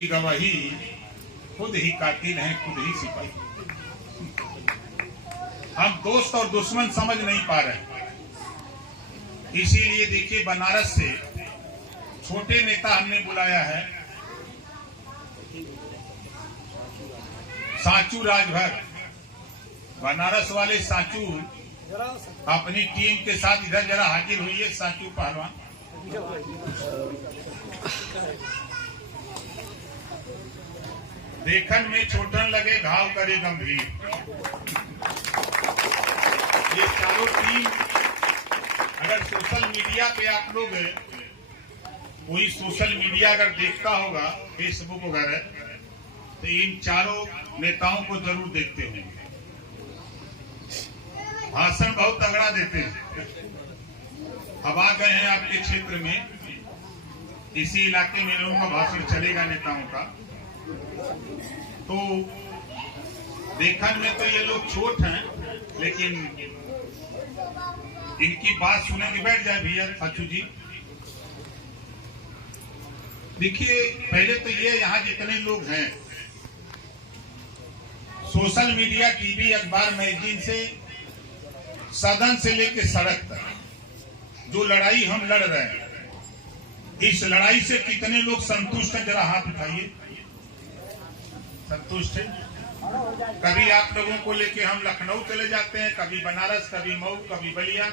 की गवाही खुद ही कातिल हैं, खुद ही सिपाही। हम दोस्त और दुश्मन समझ नहीं पा रहे। इसीलिए देखिए, बनारस से छोटे नेता हमने बुलाया है, सांचू राजभर। बनारस वाले सांचू अपनी टीम के साथ इधर जरा हाजिर हुई है। सांचू पहलवान, देखन में छोटन लगे घाव करे गंभीर। ये चारों टीम, अगर सोशल मीडिया पे आप लोग कोई सोशल मीडिया अगर देखता होगा, फेसबुक वगैरह, तो इन चारों नेताओं को जरूर देखते होंगे। भाषण बहुत तगड़ा देते हैं। अब आ गए हैं आपके क्षेत्र में, इसी इलाके में लोगों का भाषण चलेगा नेताओं का। तो देखने में तो ये लोग छोट हैं, लेकिन इनकी बात सुने के बैठ जाए भैया साचू जी। देखिए, पहले तो ये यहाँ जितने लोग हैं, सोशल मीडिया, टीवी, अखबार, मैगजीन से, सदन से लेकर सड़क तक जो लड़ाई हम लड़ रहे हैं, इस लड़ाई से कितने लोग संतुष्ट हैं? जरा हाथ उठाइए। संतुष्ट है? कभी आप लोगों को लेके हम लखनऊ चले जाते हैं, कभी बनारस, कभी मऊ, कभी बलिया,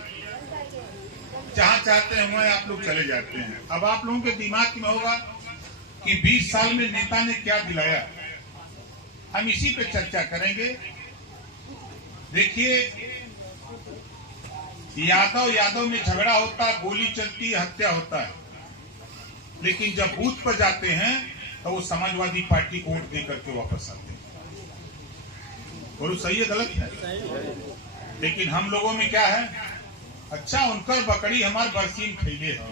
जहां चाहते हैं वहां आप लोग चले जाते हैं। अब आप लोगों के दिमाग में होगा कि 20 साल में नेता ने क्या दिलाया। हम इसी पे चर्चा करेंगे। देखिए, यादव में झगड़ा होता, गोली चलती, हत्या होता है, लेकिन जब बूथ पर जाते हैं तो वो समाजवादी पार्टी को वोट दे करके वापस आते हैं। और सही है गलत है? लेकिन हम लोगों में क्या है? अच्छा, उनकर बकरी हमार बरसीन खैले है।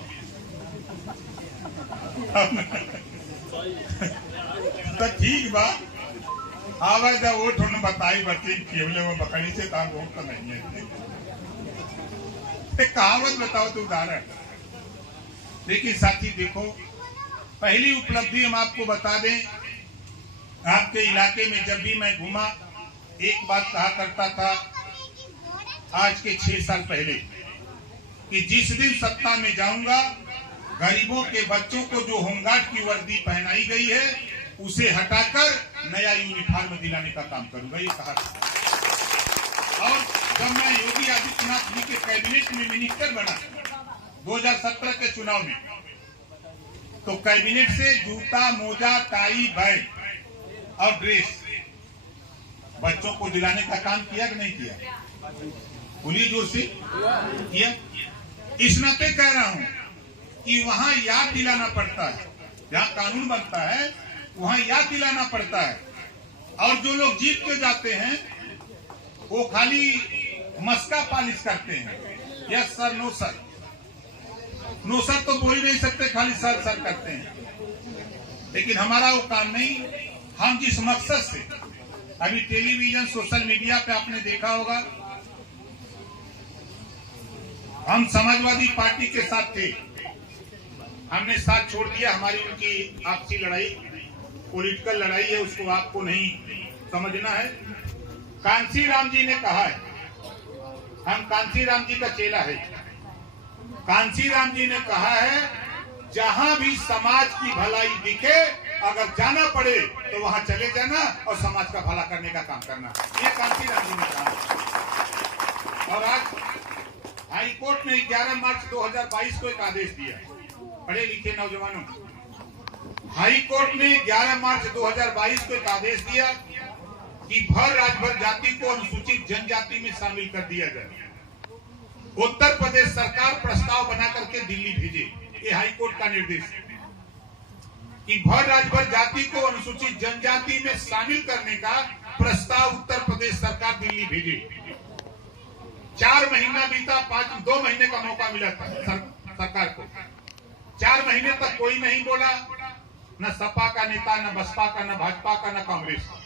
तो ठीक बा, आवा जब वोट उन्हें बताई बरसीन खेले वो बकरी से काम वोट तो नहीं है। कहावत बताओ तो उदाहरण। लेकिन साथी देखो, पहली उपलब्धि हम आपको बता दें। आपके इलाके में जब भी मैं घूमा, एक बात कहा करता था आज के 6 साल पहले, कि जिस दिन सत्ता में जाऊंगा, गरीबों के बच्चों को जो होमगार्ड की वर्दी पहनाई गई है, उसे हटाकर नया यूनिफॉर्म दिलाने का काम करूंगा, ये कहा था। और जब मैं योगी आदित्यनाथ जी के कैबिनेट में मिनिस्टर बना 2017 के चुनाव में, तो कैबिनेट से जूता, मोजा, टाई, बैग और ड्रेस बच्चों को दिलाने का काम किया कि नहीं किया? बोलिए जोर से। किया। इस नाते कह रहा हूं कि वहां याद दिलाना पड़ता है, जहां कानून बनता है वहां याद दिलाना पड़ता है। और जो लोग जीत के जाते हैं वो खाली मस्का पालिश करते हैं, yes sir, no sir. No sir तो बोल नहीं सकते, खाली सर सर करते हैं। लेकिन हमारा वो काम नहीं। हम जिस मकसद से, अभी टेलीविजन, सोशल मीडिया पे आपने देखा होगा, हम समाजवादी पार्टी के साथ थे, हमने साथ छोड़ दिया। हमारी उनकी आपसी लड़ाई, पॉलिटिकल लड़ाई है, उसको आपको नहीं समझना है। कांसी राम जी ने कहा है, हम कांसी राम जी का चेला है। कांसी राम जी ने कहा है, जहां भी समाज की भलाई दिखे, अगर जाना पड़े तो वहां चले जाना और समाज का भला करने का काम करना। ये कांसी राम जी ने कहा। और आज हाई कोर्ट ने 11 मार्च 2022 को एक आदेश दिया। पढ़े लिखे नौजवानों, हाई कोर्ट ने 11 मार्च 2022 को एक आदेश दिया कि भर राजभर जाति को अनुसूचित जनजाति में शामिल कर दिया जाए। उत्तर प्रदेश सरकार प्रस्ताव बना करके दिल्ली भेजे। ये हाई कोर्ट का निर्देश है कि भर राजभर जाति को अनुसूचित जनजाति में शामिल करने का प्रस्ताव उत्तर प्रदेश सरकार दिल्ली भेजे। 4 महीना बीता, 2 महीने का मौका मिला था सरकार को। 4 महीने तक कोई नहीं बोला, न सपा का नेता, न बसपा का, न भाजपा का, न कांग्रेस का।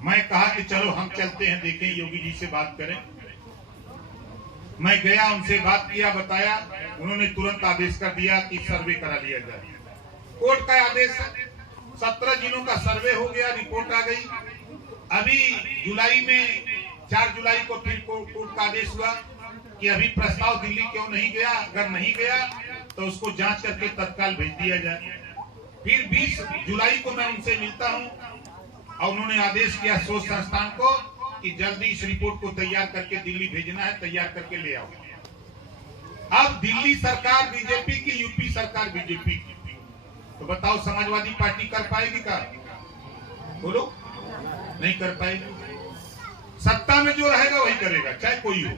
मैं कहा कि चलो हम चलते हैं, देखें, योगी जी से बात करें। मैं गया, उनसे बात किया, बताया, उन्होंने तुरंत आदेश कर दिया कि सर्वे करा लिया जाए। कोर्ट का आदेश है, 17 जिलों का सर्वे हो गया, रिपोर्ट आ गई। अभी जुलाई में 4 जुलाई को फिर कोर्ट का आदेश हुआ कि अभी प्रस्ताव दिल्ली क्यों नहीं गया, अगर नहीं गया तो उसको जांच करके तत्काल भेज दिया जाए। फिर 20 जुलाई को मैं उनसे मिलता हूं और उन्होंने आदेश किया शोध संस्थान को कि जल्दी इस रिपोर्ट को तैयार करके दिल्ली भेजना है, तैयार करके ले आओ। अब दिल्ली सरकार बीजेपी की, यूपी सरकार बीजेपी की, तो बताओ समाजवादी पार्टी कर पाएगी क्या? बोलो, नहीं कर पाएगी। सत्ता में जो रहेगा वही करेगा, चाहे कोई हो।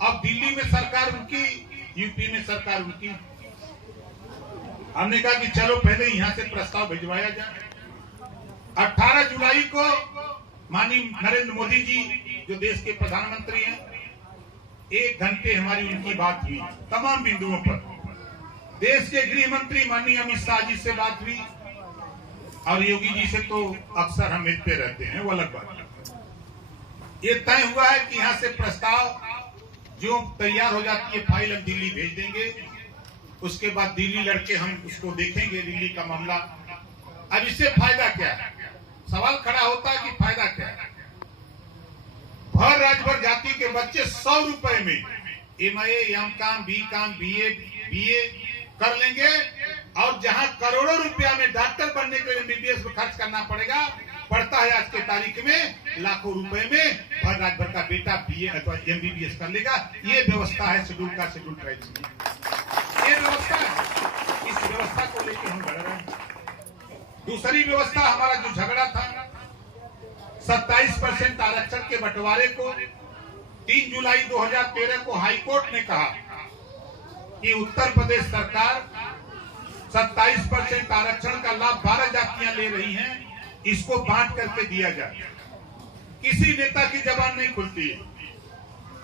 अब दिल्ली में सरकार उनकी, यूपी में सरकार उनकी। हमने कहा कि चलो पहले यहां से प्रस्ताव भिजवाया जाए। 18 जुलाई को माननीय नरेंद्र मोदी जी जो देश के प्रधानमंत्री हैं, 1 घंटे हमारी उनकी बात हुई तमाम बिंदुओं पर। देश के गृह मंत्री माननीय अमित शाह जी से बात हुई और योगी जी से तो अक्सर हम मिलते रहते हैं, वो अलग बात। ये तय हुआ है कि यहाँ से प्रस्ताव जो तैयार हो जाती है फाइल हम दिल्ली भेज देंगे, उसके बाद दिल्ली लड़के हम उसको देखेंगे, दिल्ली का मामला। अब इससे फायदा क्या है? सवाल खड़ा होता है कि फायदा क्या है? भर राज्यभर जाति के बच्चे 100 रुपए में MA, M.Com, B.Com, BA कर लेंगे और जहां करोड़ों रुपया में डॉक्टर बनने के लिए MBBS में खर्च करना पड़ेगा, पड़ता है आज के तारीख में लाखों रुपए में भर राज्यभर का बेटा BA अथवा MBBS कर लेगा। ये व्यवस्था है शेड्यूल का, शेड्यूल ट्राइब्स में ये व्यवस्था है। इस व्यवस्था को लेकर हम लड़ रहे हैं। दूसरी व्यवस्था, हमारा जो झगड़ा था 27% आरक्षण के बंटवारे को, 3 जुलाई 2013 को हाईकोर्ट ने कहा कि उत्तर प्रदेश सरकार 27% आरक्षण का लाभ 12 जातियां ले रही हैं, इसको बांट करके दिया जाए। किसी नेता की जबान नहीं खुलती है,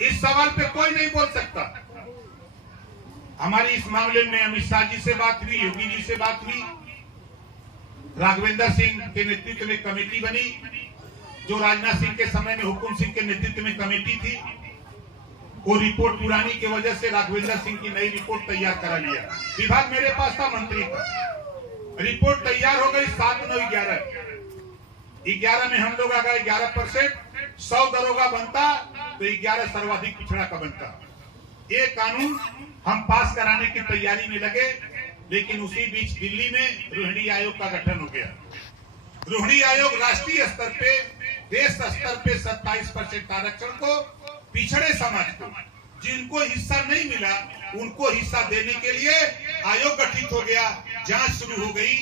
इस सवाल पे कोई नहीं बोल सकता। हमारी इस मामले में अमित शाह जी से बात हुई, योगी जी से बात हुई, राघवेंद्र सिंह के नेतृत्व में कमेटी बनी, जो राजनाथ सिंह के समय में हुकुम सिंह के नेतृत्व में कमेटी थी। वो रिपोर्ट पुरानी की वजह से राघवेंद्र सिंह की नई रिपोर्ट तैयार करा लिया। विभाग मेरे पास था, मंत्री का। रिपोर्ट तैयार हो गई 7, 9, 11 में हम लोग आ गए 11%। 100 दरोगा बनता तो 11 सर्वाधिक पिछड़ा का बनता। ये कानून हम पास कराने की तैयारी में लगे, लेकिन उसी बीच दिल्ली में रोहिणी आयोग का गठन हो गया। रोहिणी आयोग राष्ट्रीय स्तर पे, देश स्तर पे 27% आरक्षण को पिछड़े समाज को, जिनको हिस्सा नहीं मिला उनको हिस्सा देने के लिए आयोग गठित हो गया। जांच शुरू हो गई,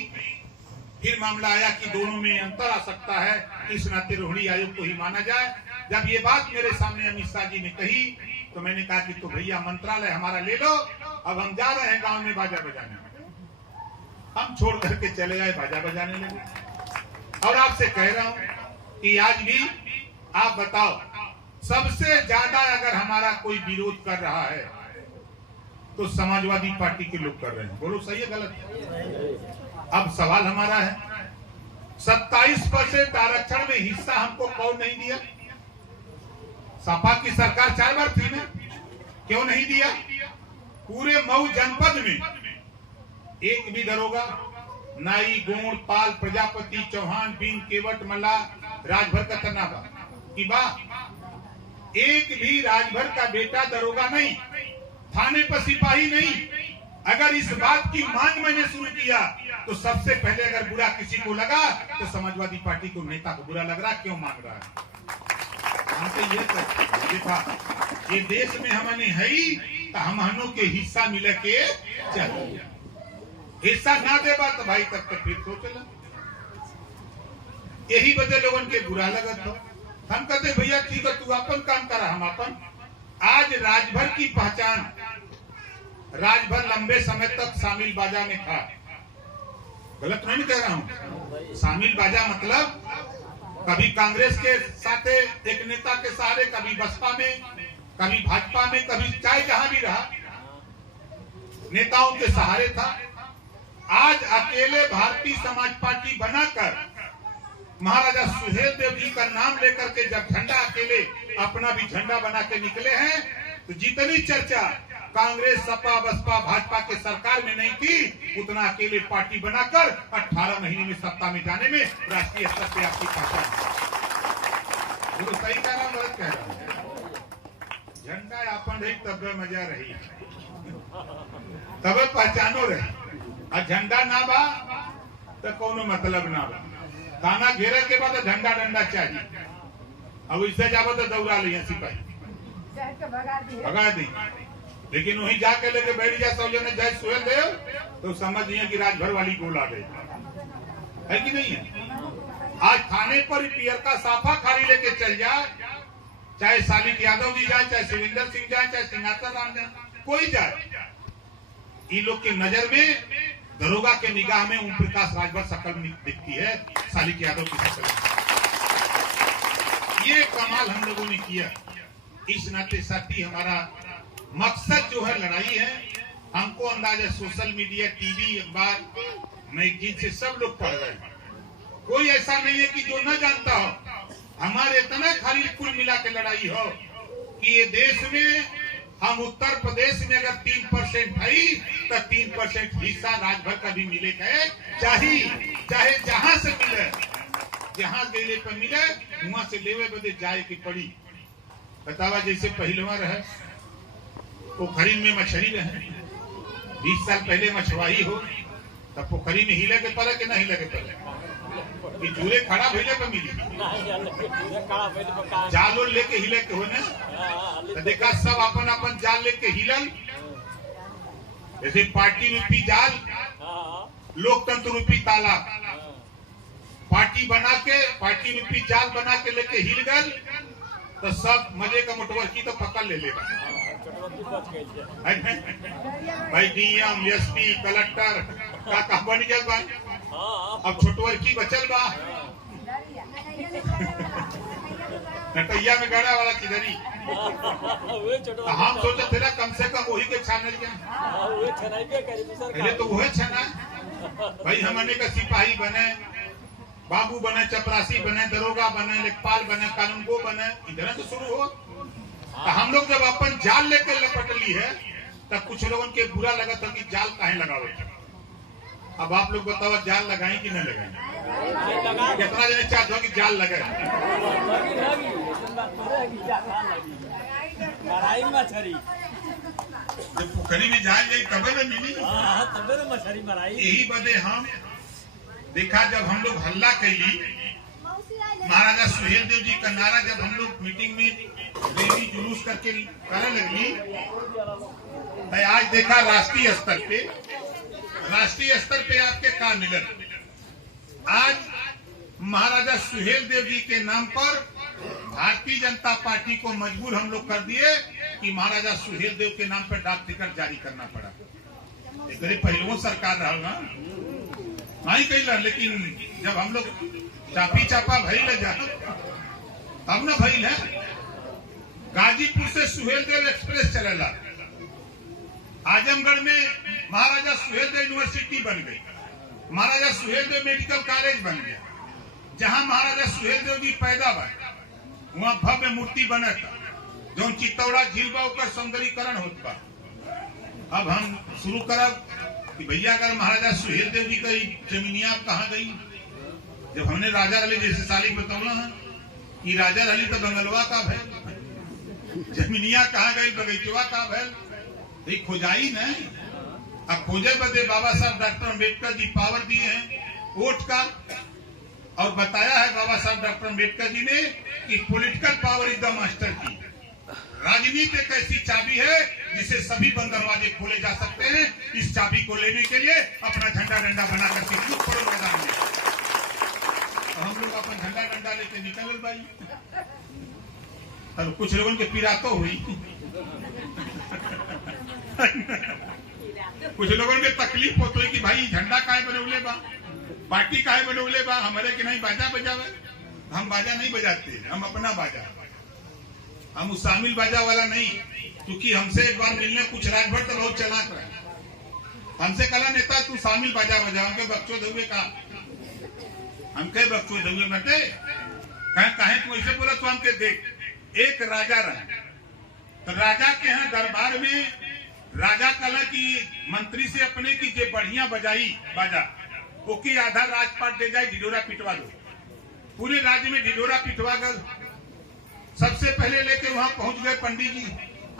फिर मामला आया कि दोनों में अंतर आ सकता है, इस नाते रोहिणी आयोग को ही माना जाए। जब ये बात मेरे सामने अमित शाह जी ने कही तो मैंने कहा कि तो भैया मंत्रालय हमारा ले लो, अब हम जा रहे हैं गांव में बाजा बजाने। हम छोड़ करके चले गए, बाजा बजाने लगे। और आपसे कह रहा हूं कि आज भी आप बताओ, सबसे ज्यादा अगर हमारा कोई विरोध कर रहा है तो समाजवादी पार्टी के लोग कर रहे हैं। बोलो सही है गलत? अब सवाल हमारा है, 27% आरक्षण में हिस्सा हमको कौन नहीं दिया? सपा की सरकार 4 बार थी ना, क्यों नहीं दिया? पूरे मऊ जनपद में एक भी दरोगा, नाई, गोंड, पाल, प्रजापति, चौहान, बीन, केवट, मल्ला, राजभर का तनाबा की बात, एक भी राजभर का बेटा दरोगा नहीं, थाने पर सिपाही नहीं। अगर इस बात की मांग मैंने शुरू किया तो सबसे पहले अगर बुरा किसी को लगा तो समाजवादी पार्टी को नेता को बुरा लग रहा, क्यों मांग रहा है? हमसे ये देखा, ये देश में हमने है ही तो हमनों के हिस्सा मिले के चाहिए। हिस्सा ना दे बात तो भाई तब तक फिर सोच लो। यही वजह लोगों के बुरा लगा था। हम कहते भैया ठीक है, तू अपन काम करा, हम अपन। आज राजभर की पहचान, राजभर लंबे समय तक शामिल बाजा में था। गलत नहीं कह रहा हूं। शामिल बाजा मतलब कभी कांग्रेस के साथ एक नेता के सहारे, कभी बसपा में, कभी भाजपा में, कभी चाहे जहां भी रहा, नेताओं के सहारे था। आज अकेले भारतीय समाज पार्टी बनाकर महाराजा सुहेल देव जी का नाम लेकर के जब झंडा अकेले अपना भी झंडा बना के निकले हैं, तो जितनी चर्चा कांग्रेस, सपा, बसपा, भाजपा के सरकार में नहीं थी, उतना अकेले पार्टी बनाकर 18 महीने में सत्ता में जाने में राष्ट्रीय स्तर पे आपकी पहचान। वो सही कह रहा, गलत कह रहा? झंडा अपन रही तब मजा रही, तब पहचानो रही। और झंडा ना बा तो कोनो मतलब ना बा। थाना घेरे के बाद झंडा डंडा चाहिए। अब इससे जाबो तो दौड़ा लिया सिपाही, भगा दी। लेकिन वहीं जाके लेके बैठ जा सब जने जय सुहेल देव, तो समझिए कि राजभर वाली गोल आ गई है कि नहीं है। आज थाने पर पियर का साफा खाली लेके चल जाए, चाहे सालिक यादव जी जाए, चाहे शिविंदर सिंह जाए, चाहे सिंहासन राम जाए, कोई जाए, इन लोग की नजर में, दरोगा के निगाह में ओम प्रकाश राजभर शकल दिखती है, सालिक यादव की शकल। ये कमाल हम लोगों ने किया। इस नाते साथी हमारा मकसद जो है लड़ाई है। हमको अंदाजा सोशल मीडिया, टीवी, अखबार, मैगजीन से सब लोग पढ़ रहे हैं। कोई ऐसा नहीं है कि जो न जानता हो। हमारे इतना खाली कुल मिला के लड़ाई हो कि ये देश में हम उत्तर प्रदेश में अगर 3% है तो 3% हिस्सा राजभर का भी मिलेगा। चाहे जहां से मिले, जहां देने पर मिले वहां से लेवे बदे जाए की पड़ी। बतावा जैसे पहलवा रहे पोखरी में मछली रहे, 20 साल पहले मछुआई हो तब पोखरी में हिले के पड़े कि नहीं हिले के पड़े कि जूरे खड़ा भइले पे मिली, जाल लेके हिले के होने तो देखा सब अपन अपन जाल लेके हिलल। जैसे पार्टी रूपी जाल, लोकतंत्र रूपी ताला, पार्टी बना के, पार्टी रूपी जाल बना के लेके हिल गल तो सब मजे का मुठवरकी तो पकड़ ले लेगा। भाई डीएम, एसपी, कलेक्टर का बन गया भाई। अब छोटवरकी बचल बा नटैया में गाड़ा वाला किधरी। हम सोचे थे ना कम से कम वही के छानल के, पहले तो वही छाना। भाई हमने का सिपाही बने, बाबू बने, चपरासी बने, दरोगा बने, लेखपाल बने, कानूनगो बने, इधर से शुरू हो। तो हम लोग जब अपन जाल लेके लपट ली है तब कुछ लोगों के बुरा लगा था कि जाल काहे लगाओ। अब आप लोग बताओ जाल लगाएं कि नहीं लगाएं? कितना जने चाहते हो कि जाल लगाए? जब पोखरी में जाल जाए तबे न मिली, यही बदे हम देखा। जब हम लोग हल्ला कैली, महाराजा सुहेल देव जी का नारा जब हम लोग मीटिंग में रैली जुलूस करके करने लगी, तो आज देखा राष्ट्रीय स्तर पे आपके क्या मिलन। आज महाराजा सुहेल देव जी के नाम पर भारतीय जनता पार्टी को मजबूर हम लोग कर दिए कि महाराजा सुहेल देव के नाम पर डाक टिकट जारी करना पड़ा। गरीब पहलुओं सरकार रहा ना नहीं कैला, लेकिन जब हम लोग चापी चापा भइल जा तब न भइल है। गाजीपुर से सुहेल देव एक्सप्रेस चलेला, आजमगढ़ में महाराजा सुहेल देव यूनिवर्सिटी बन गई, महाराजा सुहेल देव मेडिकल कॉलेज बन गया। जहां महाराजा सुहेल देव जी पैदा हुआ वहां भव्य मूर्ति बना था, जो चित्तौड़ा झील बा ओकर सौंदर्यीकरण होत बा। अब हम शुरू करब कि भैया अगर महाराजा सुहेल देव जी की जमीनिया कहाँ गई। जब हमने राजा रली जैसे सालिक बतौला है कि राजा रली तो बंगलवा का भैल, जमीनिया कहाँ गई, बगीचवा का भैल, खोजाई नहीं। अब खोजे बदे बाबा साहब डॉक्टर अम्बेडकर जी पावर दिए हैं वोट का, और बताया है बाबा साहब डॉक्टर अम्बेडकर जी ने कि political power is the master की। राजनीति एक ऐसी चाबी है जिसे सभी बंद दरवाजे खोले जा सकते हैं। इस चाबी को लेने के लिए अपना झंडा डंडा बना करके कूद पड़ो मैदान में। तो हम लोग अपन झंडा डंडा लेके निकल भाई। और कुछ लोगों के पीड़ा तो हुई, कुछ लोगों के तकलीफ होती है कि भाई झंडा काहे बनौले बा, पार्टी काहे बनौले बा, हमारे के नहीं बाजा बजावे। हम बाजा नहीं बजाते, हम अपना बाजा, हम उस शामिल बाजा वाला नहीं। क्योंकि हमसे एक बार मिलने कुछ राजभर तो बहुत चलाक रहे, हमसे कला नेता तू शामिल बाजा बजा, हमके बच्चों धुए का, हमके बच्चों धुए बेटे कहे तू ऐसे बोला। तो हमके देख, एक राजा रहे, तो राजा के यहाँ दरबार में राजा कला की मंत्री से अपने की जे बढ़िया बजाई बाजा ओके आधा राजपाट दे जाए, ढिढोरा पिटवा दो। पूरे राज्य में ढिढोरा पिटवा कर सबसे पहले लेके वहां पहुंच गए पंडित जी,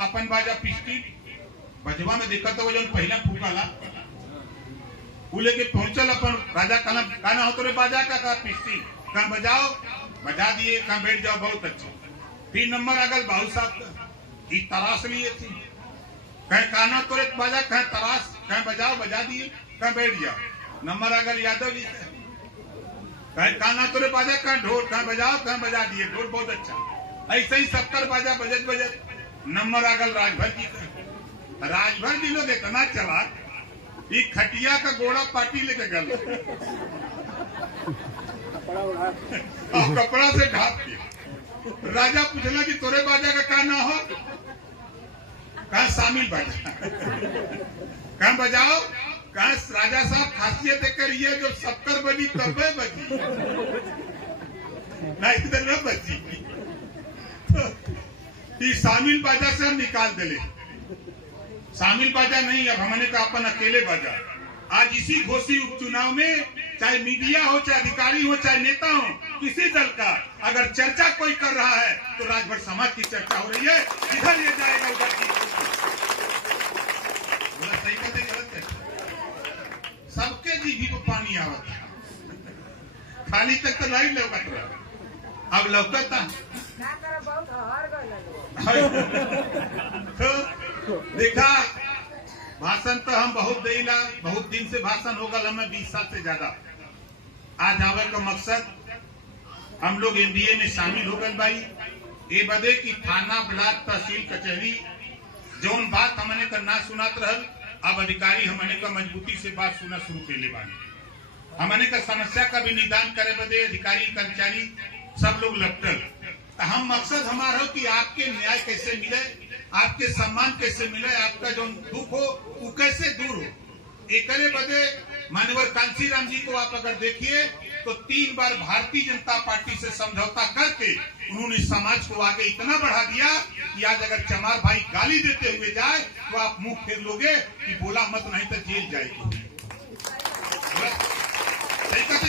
अपन बाजा पिस्टी बजवा में देखा तो वजन पहला फूकाला वो लेके पहुंचल अपन राजा कला गाना हो तो रे बाजा का पिस्टी कहाँ बजाओ, बजा दिए, कहाँ बैठ जाओ, बहुत अच्छा। 3 नंबर अगल बाबू साहब की तराश लिए थी, कहीं काना तो रे बाजा, कहीं तराश, कहीं बजाओ, बजा दिए, कहीं बैठ जाओ। नंबर अगल यादव जी से कहीं काना तो रे बाजा, कहीं ढोल, कहीं बजाओ, कहीं बजा दिए, ढोल बहुत अच्छा। ऐसे ही 70 बाजा बजत बजत नंबर अगल राजभर जी का। राजभर जी लोग इतना चला कि खटिया का गोड़ा पार्टी लेके गल और कपड़ा से ढाप के राजा पूछला कि तोरे बाजा का का ना हो, कहा शामिल बाजा, कहा बजाओ, कहा राजा साहब खासियत करिए जो 70 बजी तबे बजी ना इधर न बजी। तो शामिल बाजा से हम निकाल दिले, शामिल बाजा नहीं, अब हमने कहा अपन अकेले बाजा। आज इसी घोषी उपचुनाव में चाहे मीडिया हो, चाहे अधिकारी हो, चाहे नेता हो, किसी दल का अगर चर्चा कोई कर रहा है तो राजभर समाज की चर्चा हो रही है, इधर ले जाएगा उधर की। बोला सही कहते गलत है, सबके जीभी को पानी आवत है, खाली तक तो लाइट लौकत रहा, अब लौकता तो देखा भाषण तो हम बहुत देला, बहुत दिन से भाषण होगा, हमें 20 साल से ज्यादा। आज आवे का मकसद हम लोग एनडीए में शामिल हो गए भाई, ये बदे की थाना, ब्लॉक, तहसील, कचहरी जौन बात हमने का ना सुनात रहल, अब अधिकारी हमने का मजबूती से बात सुना शुरू कर ले बानी। हमने का समस्या का भी निदान करे बदे अधिकारी कर्मचारी सब लोग लपटल। हम मकसद हमारा हो कि आपके न्याय कैसे मिले, आपके सम्मान कैसे मिले, आपका जो दुख हो वो कैसे दूर हो। एक बदे मानवर कांसीराम जी को आप अगर देखिए तो 3 बार भारतीय जनता पार्टी से समझौता करके उन्होंने समाज को आगे इतना बढ़ा दिया कि आज अगर चमार भाई गाली देते हुए जाए तो आप मुंह फेर लोगे कि बोला मत, नहीं तो जेल जाएगी।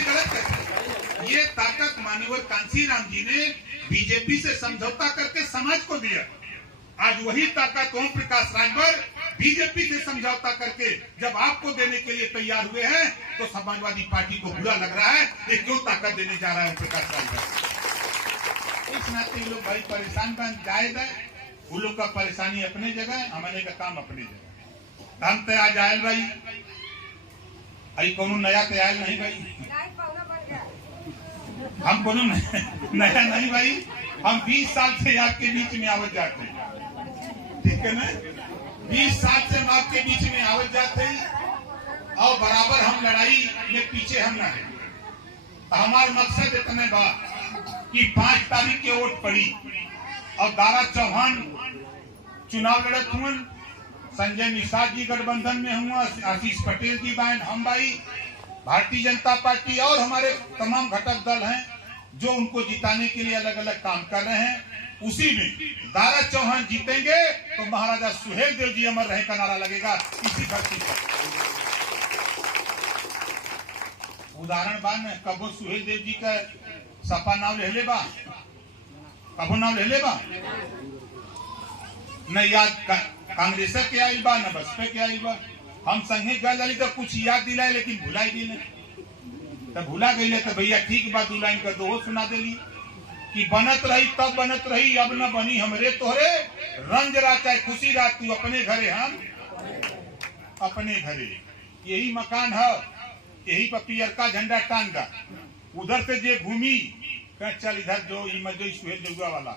गलत कैसे? ये ताकत मानवर कांसीराम जी ने बीजेपी से समझौता करके समाज को दिया। आज वही ताकत ओम प्रकाश राजभर बीजेपी से समझौता करके जब आपको देने के लिए तैयार हुए हैं तो समाजवादी पार्टी को बुरा लग रहा है, ये क्यों ताकत देने जा रहा है ओम प्रकाश राजभर। इस नाते लोग भाई परेशान बन जायज है, वो लोग का परेशानी अपने जगह, हमारे का काम अपनी जगह। हम तय आज आयल भाई, आई कोनो नया तैयार नहीं भाई, हम कोनो नया नहीं भाई, हम 20 साल से आपके बीच में आवत जाते हैं, ठीक है ना, 20 साल से हम आपके बीच में आवत जाते हैं और बराबर हम लड़ाई में पीछे हम ना है। हमारा मकसद इतने बा कि 5 तारीख के वोट पड़ी और दारा चौहान चुनाव लड़त हुए, संजय निषाद जी गठबंधन में हुआ, आशीष पटेल जी बहन, हम भाई भारतीय जनता पार्टी और हमारे तमाम घटक दल हैं जो उनको जिताने के लिए अलग अलग काम कर रहे हैं। उसी में दारा चौहान जीतेंगे तो महाराजा सुहेल देव जी अमर रहे का नारा लगेगा इसी धरती पर। उदाहरण बान कबो सुहेल देव जी का सपा नाम ले बा, कबो नाम ले बा, न याद कांग्रेस के आई बा, न बसपा के आई बा। हम संगे गल तो कुछ याद दिलाए लेकिन भुलाई दिले, तो भुला गई तो भैया ठीक बात 2 लाइन का दो सुना दिली कि बनत रही तब बनत रही, अब न बनी हमरे तोहरे, रंज रात चाहे खुशी रात, तू अपने घरे हम अपने घरे। यही मकान है, यही पर पियर का झंडा टांगा, उधर से जे घूमी कह चल इधर जो मजो सुहेल देवगा वाला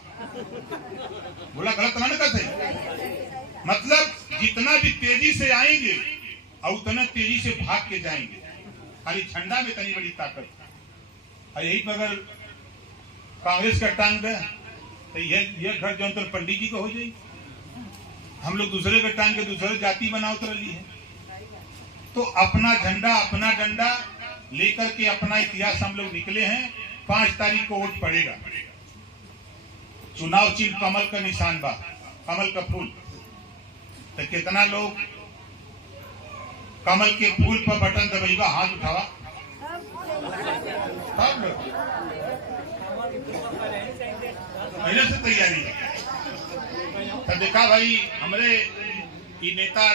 बोला, गलत ना कहते। मतलब जितना भी तेजी से आएंगे और उतना तेजी से भाग के जाएंगे, खाली झंडा में इतनी बड़ी ताकत। और यही पर अगर कांग्रेस का टांग दे तो यह घर जो पंडित जी को हो जाएगी, हम लोग दूसरे का टांग के दूसरे जाति बना उतर ली है। तो अपना झंडा अपना डंडा लेकर के अपना इतिहास हम लोग निकले हैं। 5 तारीख को वोट पड़ेगा, चुनाव चिन्ह कमल का निशान बा, कमल का फूल। तो कितना लोग कमल के फूल पर बटन दबाइबा, हाथ उठावा। सब लोग पहले से तैयारी है। तो देखा भाई हमरे नेता